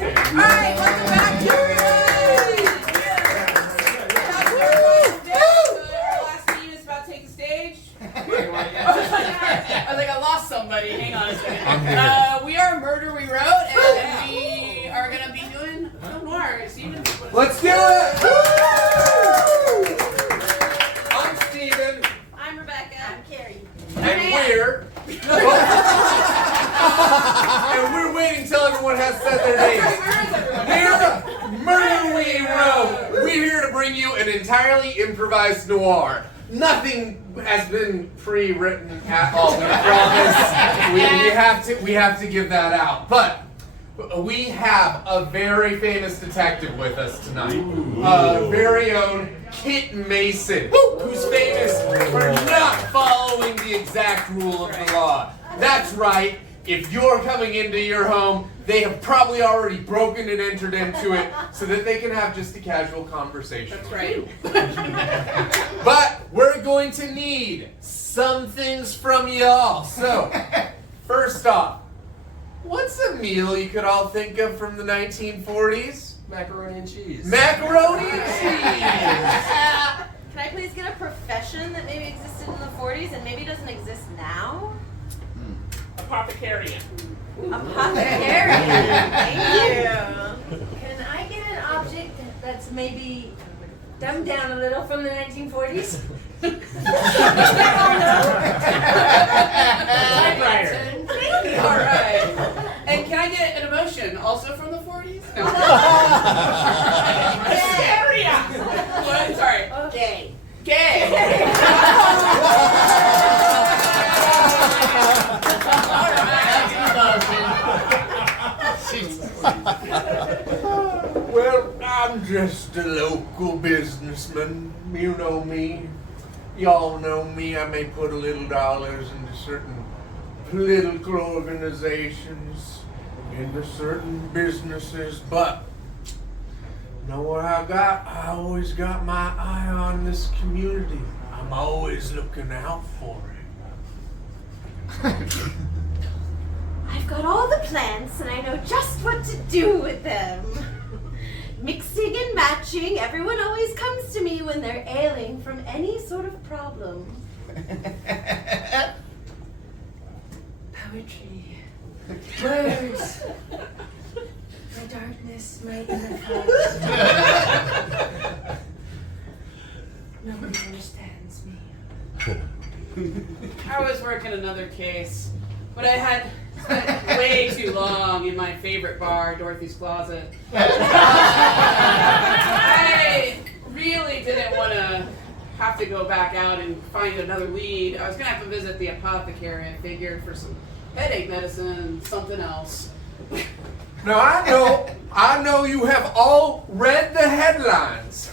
right, welcome back, everybody. Our last team is about to take the stage. I was like, I lost somebody. Hang on a second. We are Murder We Wrote, and we are going to be doing film noir. Steven? Let's do it! Woo! I'm Steven. I'm Rebecca. I'm Carrie. And we're waiting till everyone has said their names. We're Murder We Wrote. We're here to bring you an entirely improvised noir. Nothing has been pre-written at all. We promise. We have to give that out. But we have a very famous detective with us tonight. Very own Kit Mason, who's famous for not following the exact rule of the law. That's right. If you're coming into your home, they have probably already broken and entered into it so that they can have just a casual conversation. That's right. But we're going to need some things from y'all. So, first off, what's a meal you could all think of from the 1940s? Macaroni and cheese. Macaroni and cheese! Can I please get a profession that maybe existed in the 40s and maybe doesn't exist now? Apothecarian. Apothecarian. Thank you. Can I get an object that's maybe dumbed down a little from the 1940s? Typewriter. All right. And can I get an emotion also from the 40s? No. Hysteria. What? Sorry. Gay. Gay. Well, I'm just a local businessman. You know me. Y'all know me. I may put a little dollars into certain political organizations, into certain businesses, but you know what I got? I always got my eye on this community. I'm always looking out for it. I've got all the plants and I know just what to do with them. Mixing and matching, everyone always comes to me when they're ailing from any sort of problem. Poetry. Words. My darkness, my inner heart. Nobody understands me. I was working another case, but I had spent way too long in my favorite bar, Dorothy's Closet. I really didn't want to have to go back out and find another lead. I was going to have to visit the apothecary, I figured, for some headache medicine and something else. Now I know you have all read the headlines,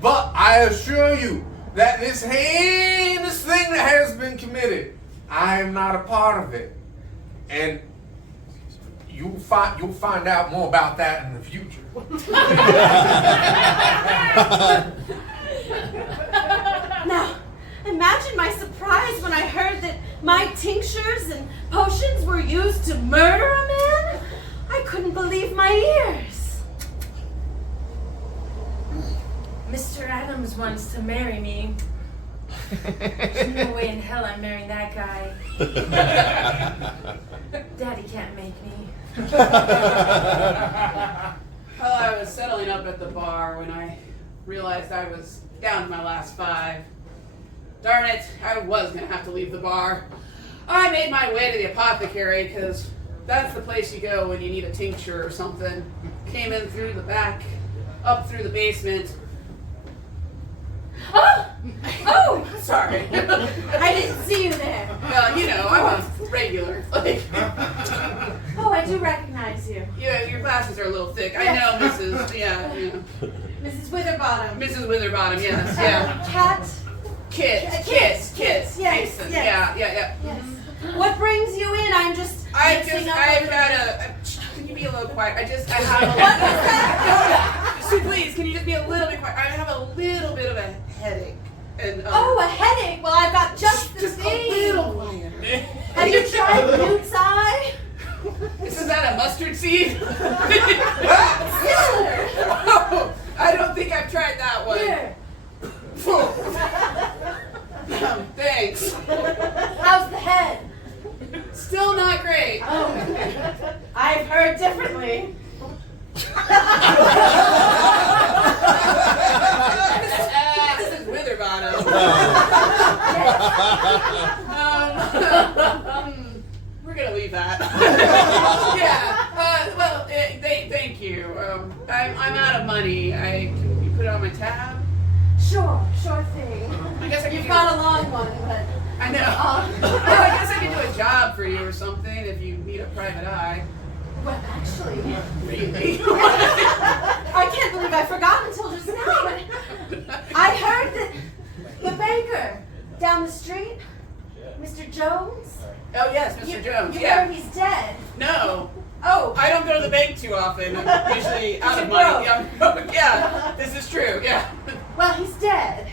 but I assure you that this heinous thing that has been committed, I am not a part of it. And you'll find out more about that in the future. Now, imagine my surprise when I heard that my tinctures and potions were used to murder a man. I couldn't believe my ears. Mr. Adams wants to marry me. There's no way in hell I'm marrying that guy. Daddy can't make me. Well, I was settling up at the bar when I realized I was down to my last 5. Darn it, I was going to have to leave the bar. I made my way to the apothecary because that's the place you go when you need a tincture or something. Came in through the back, up through the basement. Oh! Oh! Sorry. I didn't see you there. Well, you know, I'm a regular. Like, Oh, I do recognize you. yeah, your glasses are a little thick. I know, Mrs. Yeah, Mrs. Witherbottom. Mrs. Witherbottom, yes, yeah. Cat. Kids. Yes, Mason. yes. Yeah. Yes. What brings you in? I'm just mixing up I've over got there. can you be a little quiet? I have a What was that? So please, can you just be a little bit quiet? I have a little bit of a headache. And, Oh, a headache. Well, I've got just the just thing. a little quiet. Have you tried Mute's Eye? Isn't that a mustard seed? still not great. Oh, I've heard differently. This is Witherbottom. We're gonna leave that. Yeah. Well, thank you. I'm out of money. Can you put it on my tab? Sure thing. I guess I You've could got a long one, but I know. I guess I could do a job for you or something if you need a private eye. well, actually, Really? I can't believe I forgot until just now. But I heard that the banker down the street, Mr. Jones. Oh yes, Mr. Jones. You Yeah. heard he's dead. No. Oh, I don't go to the bank too often. I'm usually out of You're money. Yeah, this is true. Yeah. well, he's dead.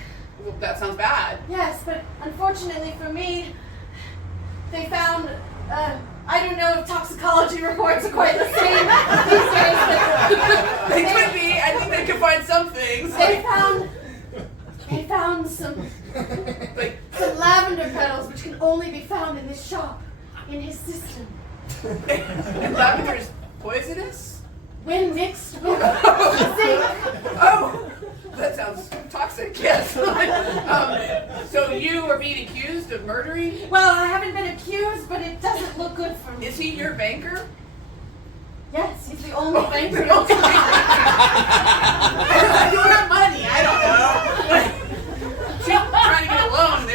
Well, that sounds bad. Yes, but unfortunately for me, they found, I don't know if toxicology reports are quite the same these days, but They could be. I think they could find some things. they found some Like, lavender petals which can only be found in this shop, in his system. and lavender's poisonous? When mixed with zinc. Oh, that sounds toxic. Yes. So you are being accused of murdering? Well, I haven't been accused, but it doesn't look good for me. Is he your banker? Yes, he's the only banker in I town. don't have money. I don't know. She's trying to get a loan.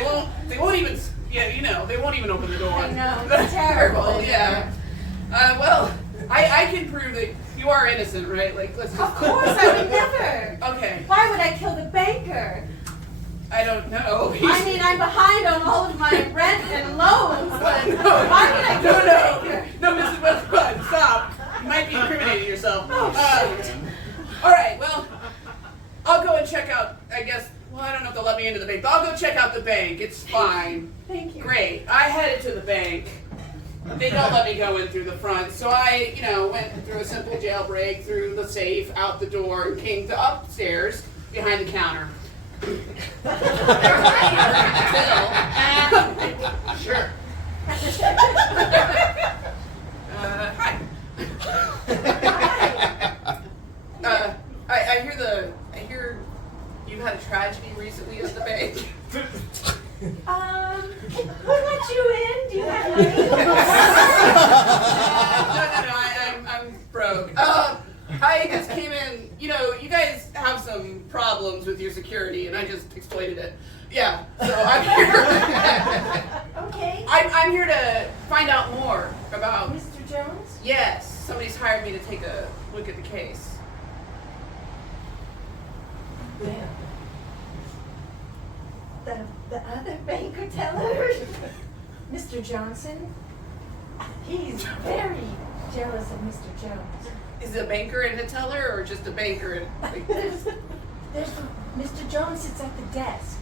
They won't even. Yeah, they won't even open the door. I know, it's That's terrible. Yeah. Well, I can prove that you are innocent, right? Like, let's just. Of course, I would never. Okay. Why would I kill the banker? I don't know. I mean, I'm behind on all of my rent and loans, but why would I kill the banker? No, Mrs. Westbrook, stop. You might be incriminating yourself. Oh, shit. All right, well, I'll go and check out, I guess, well, I don't know if they'll let me into the bank, but I'll go check out the bank. It's fine. Thank you. Great. I headed to the bank. They don't let me go in through the front, so I, went through a simple jailbreak, through the safe, out the door, and came to upstairs behind the counter. Sure. Hi. I hear you've had a tragedy recently at the bank. Who let you in? Do you have money? No, I'm broke. I just came in, you guys have some problems with your security, and I just exploited it. Yeah, so I'm here. Okay. I'm here to find out more about. Mr. Jones? Yes, somebody's hired me to take a look at the case. The other banker teller? Mr. Johnson? He's very jealous of Mr. Jones. Is it a banker and a teller, or just a banker and? There's Mr. Jones sits at the desk.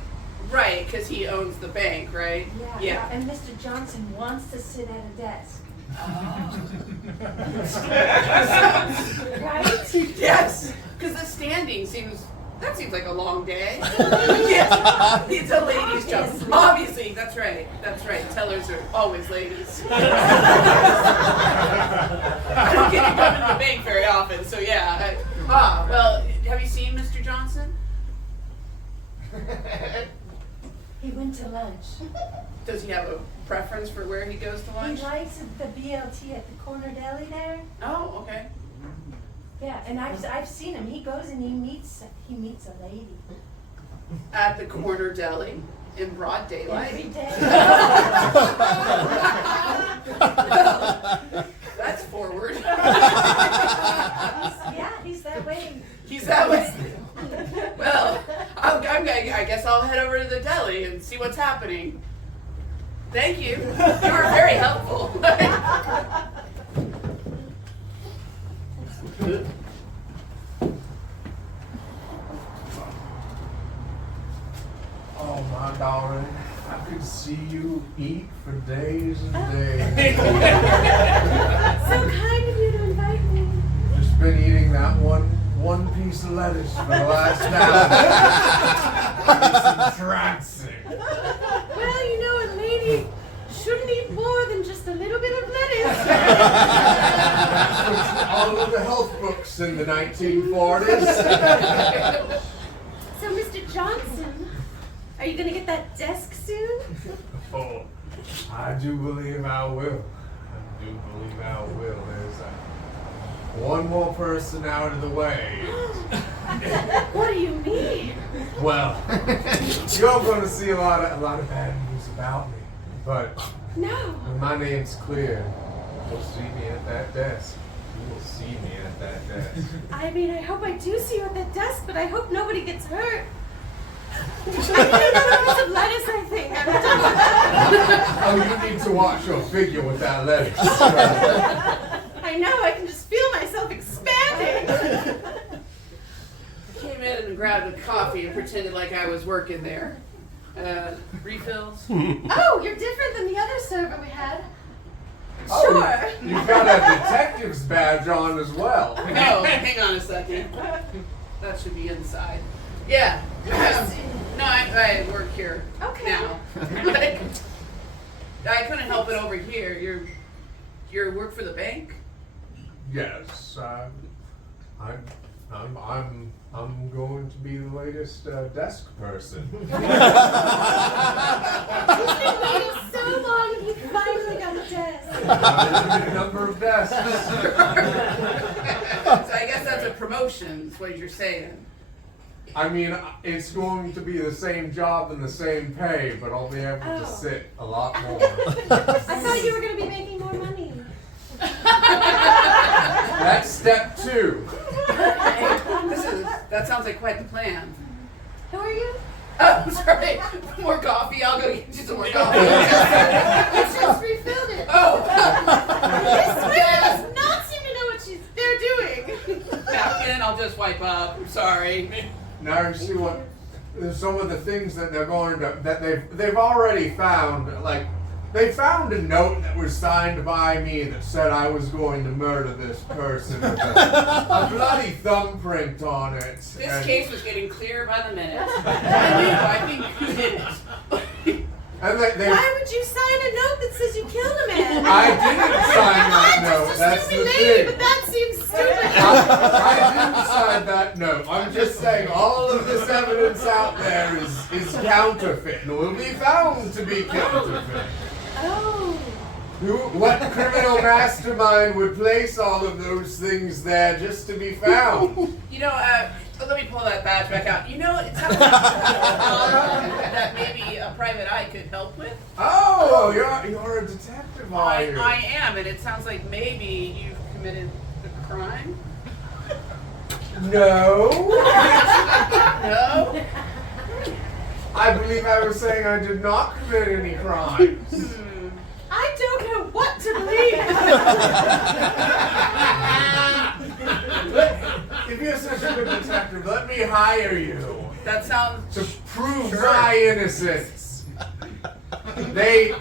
Right, because he owns the bank, right? Yeah. And Mr. Johnson wants to sit at a desk. Right? Yes, because the standing seems like a long day. Yeah, it's a ladies' job. Obviously, that's right. Tellers are always ladies. I don't get to come into the bank very often, so yeah. Well, have you seen Mr. Johnson? He went to lunch. Does he have a preference for where he goes to lunch? He likes the BLT at the corner deli there. Oh, okay. Yeah, and I've seen him. He goes and he meets a lady. At the corner deli in broad daylight. Every day. That's forward. He's that way. He's that way. Well, I guess I'll head over to the deli and see what's happening. Thank you. You were very helpful. Oh, my darling, I could see you eat for days and days. So kind of you to invite me. Just been eating that one piece of lettuce for the last hour. It's entrancing. Well, a lady shouldn't eat more than just a little bit of Follow the health books in the 1940s. So, Mr. Johnson, are you gonna get that desk soon? Oh, I do believe I will. There's one more person out of the way. What do you mean? Well, you're going to see a lot of bad news about me, but No. when my name's clear, you'll see me at that desk. I mean, I hope I do see you at that desk, but I hope nobody gets hurt. I need another piece of lettuce, I think. Oh, you need to watch your figure with that lettuce. I know, I can just feel myself expanding. I came in and grabbed a coffee and pretended like I was working there. Refills? Oh, you're different than the other server we had. Oh, Sure. You've got a detective's badge on as well. Oh, hang on a second. That should be inside. Yeah. No, I work here Okay. now. Like, I couldn't help it over here. You work for the bank? Yes, I'm going to be the latest desk person. He's been waiting so long and he finally got a desk. A number of desks. So I guess that's a promotion, is what you're saying. I mean, it's going to be the same job and the same pay, but I'll be able Oh. to sit a lot more. I thought you were going to be making more money. That's step 2. That sounds like quite the plan. Who are you? Oh, sorry. More coffee. I'll go get you some more coffee. I just refilled it. Oh. This woman does not seem to know what they're doing. Napkin. I'll just wipe up. I'm sorry. Now you see what some of the things that they're going to that they've already found. Like they found a note that was signed by me that said I was going to murder this person with a bloody thumbprint on it. This case was getting clearer by the minute. I think you did it. And they Why would you sign a note that says you killed a man? I didn't sign that note. I'm That's just a the stupid lady, thing. but that seems stupid. I didn't sign that note. I'm just saying all of this evidence out there is counterfeit and will be found to be counterfeit. Oh. What criminal mastermind would place all of those things there just to be found? You know, let me pull that badge back out. You know, it sounds like that maybe a private eye could help with. Oh, you're a detective, are you? I am, and it sounds like maybe you've committed a crime. No. No? I believe I was saying I did not commit any crimes. I don't know what to believe. If you're such a good detective, let me hire you That sounds. to prove my innocence. They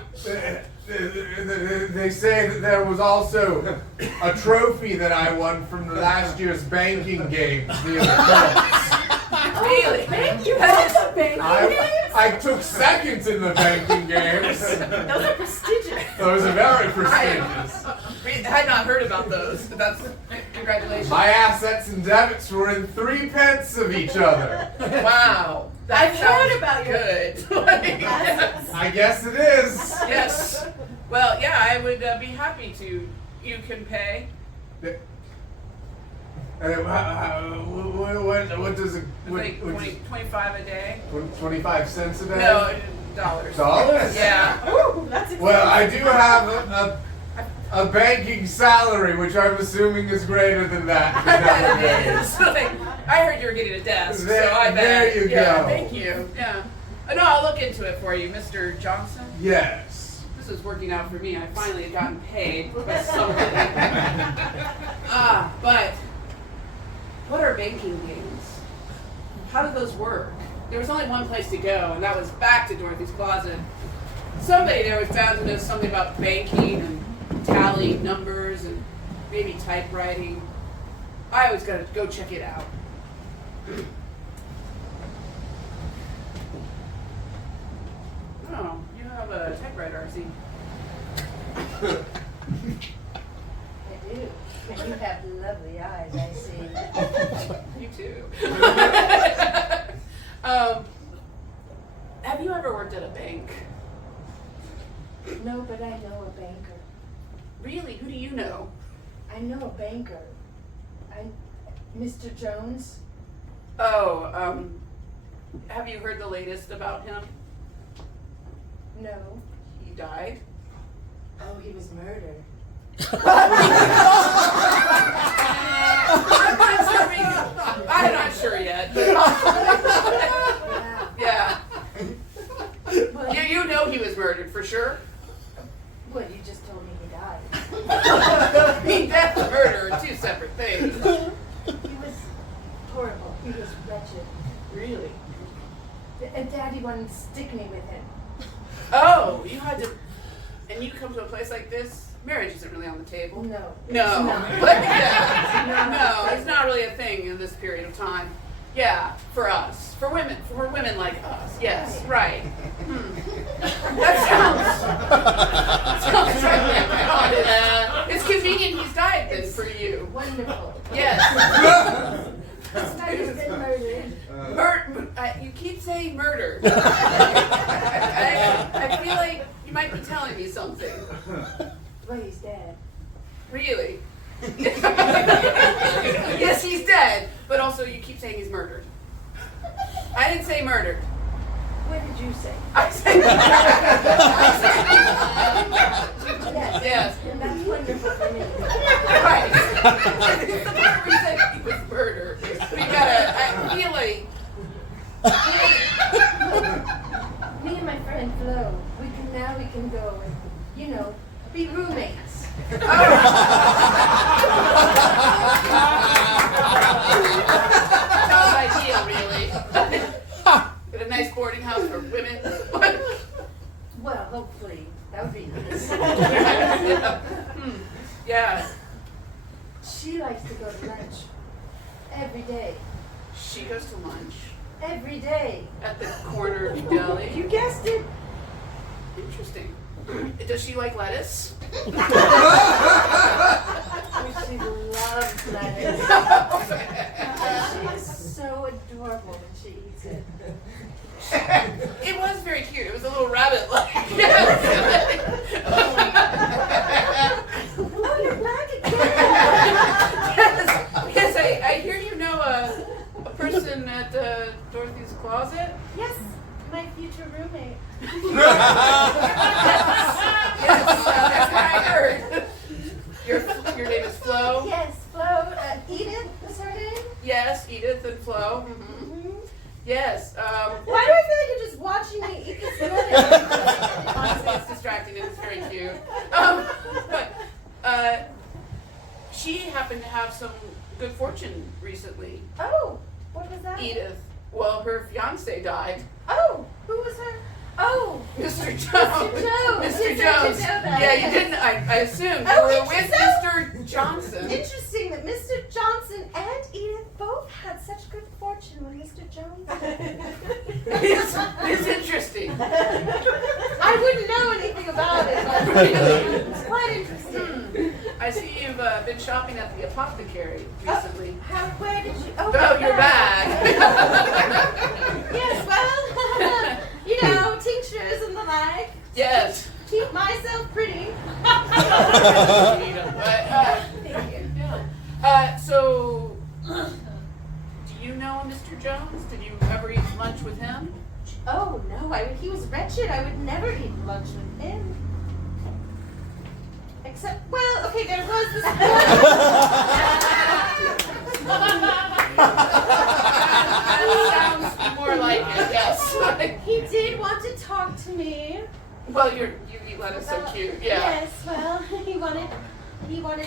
say that there was also a trophy that I won from the last year's banking games near the courts. Really? Thank you. That's a banking I took second in the banking games. Those are prestigious. Those are very prestigious. I had not heard about those, but that's. Congratulations. My assets and debits were in 3 pence of each other. Wow. That I've sounds heard about your good. Yes. I guess it is. Yes. Well, yeah, I would be happy to. You can pay. What does it? Like 25 a day. 25 cents a day? No, dollars. Dollars? Yeah. Ooh, that's expensive. Well, I do have a banking salary, which I'm assuming is greater than that. I bet it is. I heard you were getting a desk, so I bet. There you yeah, go. Thank you. Yeah. No, I'll look into it for you, Mr. Johnson. Yes. This is working out for me. I finally had gotten paid by somebody. But what are banking games? How do those work? There was only one place to go, and that was back to Dorothy's closet. Somebody there was found to know something about banking and tallying numbers and maybe typewriting. I always gotta go check it out. Oh, you have a typewriter, I see. I do. You have lovely eyes, I see. You too. Have you ever worked at a bank? No, but I know a banker. Really? Who do you know? I know a banker. Mr. Jones? Oh, have you heard the latest about him? No. He died? Oh, he was murdered. I'm not sure yet. But Yeah. yeah. You know he was murdered for sure? Well, you just told me he died. I mean, death and murder are two separate things. He was horrible. He was wretched. Really? And Daddy wanted to stick me with him. Oh, you had to, and you come to a place like this? Marriage isn't really on the table. No. No. No. But yeah. No, it's not really a thing in this period of time. Yeah, for us. For women like us. Yes, right. That sounds right. It's convenient he's died then for you. Wonderful. Yes. Snyder's been murdered. You keep saying murder. I feel like you might be telling me something. Well, he's dead. Really? Yes, he's dead, but also you keep saying he's murdered. I didn't say murdered. What did you say? I said Yes. yes. And that's wonderful for me. Right. It's the part where you said he was murdered. We gotta, I feel like, Me and my friend Flo, we can go and, be roommates. sounds ideal, really. Get a nice boarding house for women. Well, hopefully, that would be nice. Yeah. She likes to go to lunch every day. She goes to lunch Every day. at the corner of the deli. You guessed it. Interesting. Does she like lettuce? She loves lettuce. She is so adorable when she eats it. It was very cute. It was a little rabbit-like. Oh, you're back again. Yes, I hear you know a person at Dorothy's closet. Yes, my future roommate. Yes, that's what I heard. Your name is Flo? Yes, Flo. Edith is her name. Yes, Edith and Flo. Yes. Why do I feel like you're just watching me eat this morning? Honestly, it's distracting and it's very cute. But she happened to have some good fortune recently. Oh, what was that? Edith. Well, her fiance died. Oh, who was her? Oh, Mr. Jones. Mr. Jones. Mr. Yes, I Jones. did know that. Yeah, you didn't. I assumed you Oh, were with interesting. Mr. Johnson. interesting that Mr. Johnson and Edith both had such good fortune when Mr. Jones. It's interesting. I wouldn't know anything about it, but it's quite interesting. I see you've been shopping at the apothecary recently. Where did you? Oh, Oh, your bag. Yes, well, tinctures and the like. Yes. Keep myself pretty. So, do you know Mr. Jones? Did you ever eat lunch with him? Oh no, he was wretched. I would never eat lunch with him. Except, well, okay, there was this one. That sounds more like it, yes. He did want to talk to me. Well, you eat lettuce so cute, yeah. Yes, well, he wanted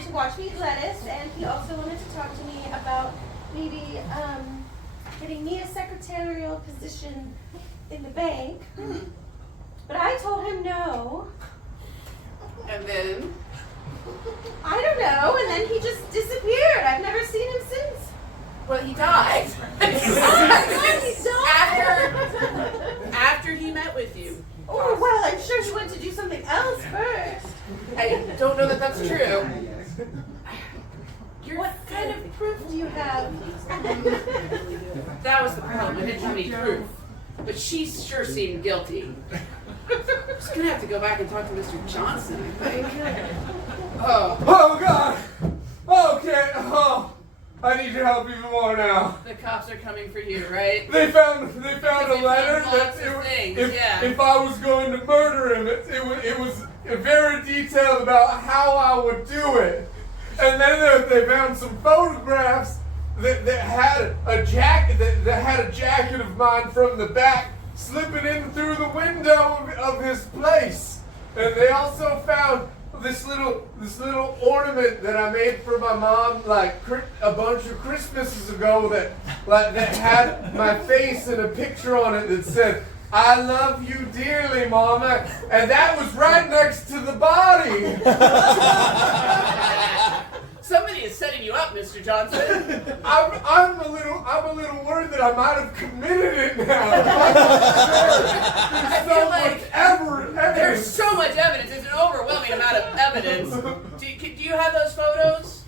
to watch me eat lettuce, and he also wanted to talk to me about maybe getting me a secretarial position in the bank. But I told him no. And then? I don't know, and then he just disappeared. I've never seen him since. Well, he died. After he met with you. Oh, well, I'm sure he went to do something else first. I don't know that that's true. have. That was the problem. I didn't have any proof. But she sure seemed guilty. I'm just gonna have to go back and talk to Mr. Johnson, I think. Oh, Oh God! Okay. Oh, I need your help even more now. the cops are coming for you, right? They found a They letter found that lots of things, if yeah. if I was going to murder him, it was very detailed about how I would do it. And then they found some photographs that had a jacket that had a jacket of mine from the back slipping in through the window of his place. And they also found this little ornament that I made for my mom like a bunch of Christmases ago that had my face and a picture on it that said, "I love you dearly, Mama," and that was right next to the body. Somebody is setting you up, Mr. Johnson. I'm a little worried that I might have committed it now. I feel like There's there's so much evidence. There's an overwhelming amount of evidence. Do you have those photos?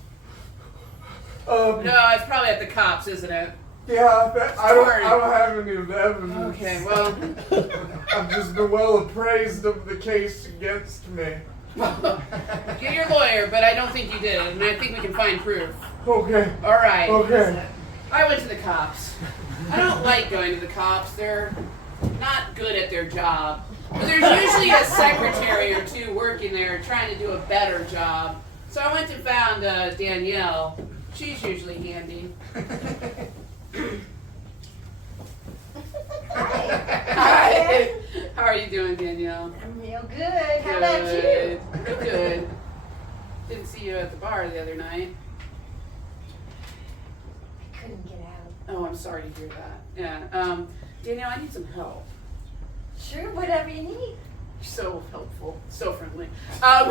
No, it's probably at the cops, isn't it? Yeah, I don't have any of the evidence. Okay, well, I've just been well appraised of the case against me. get your lawyer, but I don't think you did, and I think we can find proof. Okay. All right. Okay. I went to the cops. I don't like going to the cops. They're not good at their job. But there's usually a secretary or two working there trying to do a better job. So I went and found Danielle. She's usually handy. Hi. How are you doing, Danielle? I'm real good. How about you? Good. Didn't see you at the bar the other night. I couldn't get out. Oh, I'm sorry to hear that. Yeah. Danielle, I need some help. Sure, whatever you need. You're so helpful, so friendly. I'm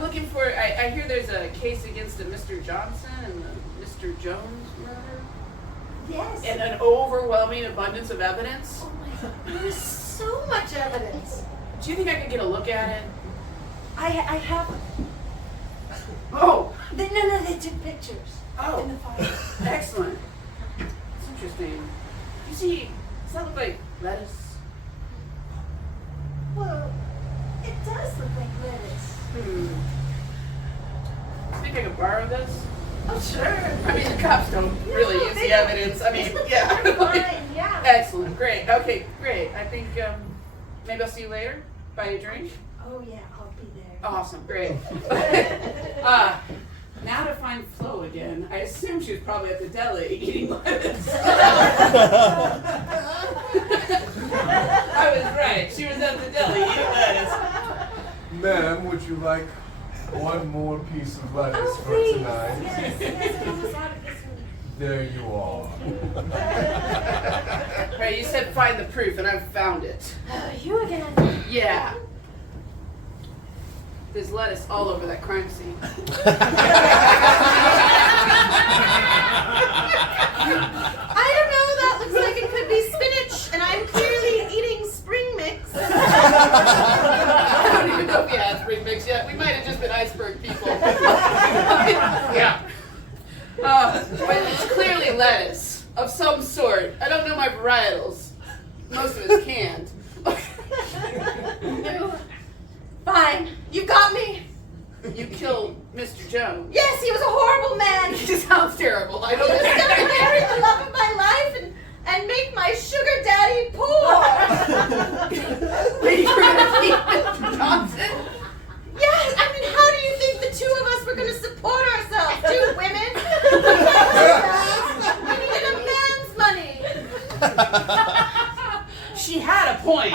looking for. I hear there's a case against a Mr. Johnson and the Mr. Jones murder, Yes. and an overwhelming abundance of evidence. Oh my God, there is so much evidence. Do you think I could get a look at it? I have. Oh, No, they took pictures. oh, In the file. excellent. It's interesting. You see, does that look like lettuce? Well, it does look like lettuce. Think I could borrow this? Oh, sure. I mean, the cops don't really use they the don't. evidence. I mean, yeah. Fine, yeah. Excellent. Great. Okay, great. I think maybe I'll see you later. Buy you a drink. Oh, yeah, I'll be there. Awesome. Great. Now to find Flo again. I assume she was probably at the deli eating lettuce. I was right. She was at the deli eating lettuce. Ma'am, would you like one more piece of lettuce Oh, for please. tonight? Yes, it was out of this one. There you are. Right, you said find the proof, and I've found it. You again. Yeah. There's lettuce all over that crime scene. I don't know, that looks like it could be spinach, and I'm clearly eating spring mix. I don't even know if we had spring mix yet. We might have just been iceberg people. Yeah. But it's clearly lettuce of some sort. I don't know my varietals. Most of it's canned. Fine, you got me. You killed Mr. Jones. Yes, he was a horrible man. He sounds terrible. I don't He was think gonna marry the love of my life and make my sugar daddy poor. Wait, you're gonna keep Mr. Johnson? Yes, I mean, how do you think the two of us were gonna support ourselves? Two women? We needed a man's money. She had a point.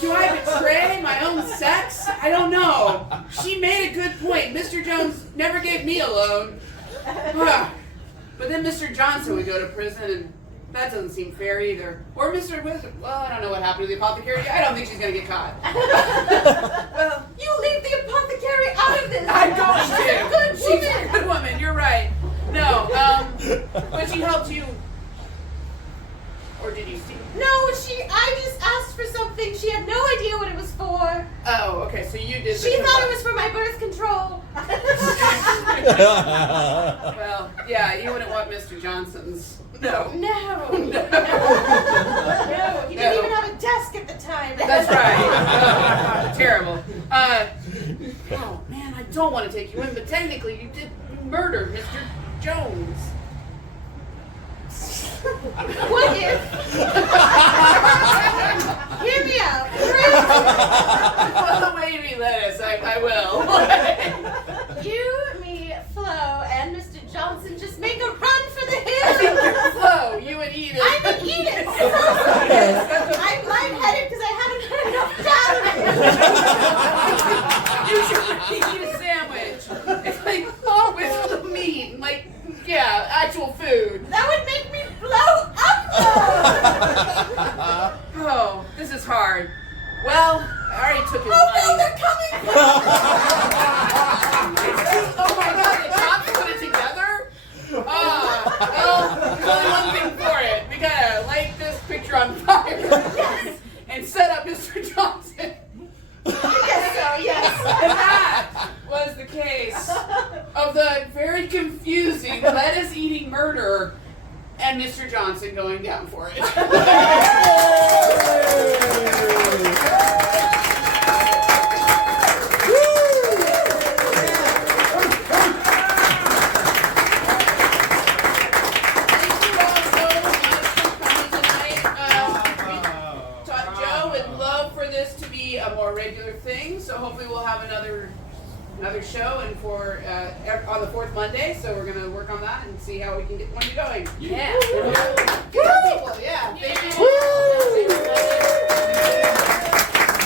Do I betray my own sex? I don't know. She made a good point. Mr. Jones never gave me a loan. But then Mr. Johnson would go to prison, and that doesn't seem fair either. Or Mr. Wizard. Well, I don't know what happened to the apothecary. I don't think she's going to get caught. Well, You leave the apothecary out of this. I'm going to. She's a good woman. She's a good woman. You're right. No, but she helped you. Or did you steal? No, I just asked for something. She had no idea what it was for. Oh, okay. So you did. She thought it was for my my birth control. Well, yeah, you wouldn't want Mr. Johnson's. No. No. No. He didn't even have a desk at the time. That's right. Terrible. Oh man, I don't want to take you in, but technically you did murder Mr. Jones. What if? Hear me out. Well, the way you lettuce, I will. You, me, Flo, and Mr. Johnson just make a run for the I hills. think you're Flo, you and Edith. I'm an Edith. I'm lightheaded because I haven't had enough You should eat a sandwich. It's like with the meat, like yeah, actual food. That would make me blow up though. Oh, this is hard. Well, I already took his Oh money. no, they're coming. Oh my god, the cops put it together? Well, there's only one thing for it. We gotta light this picture on fire. Yes. And set up Mr. Johnson. Yes, so yes. And that was the case of the very confusing lettuce-eating murderer and Mr. Johnson going down for it. A more regular thing, so hopefully we'll have another show and for on the fourth Monday, so we're going to work on that and see how we can get one going.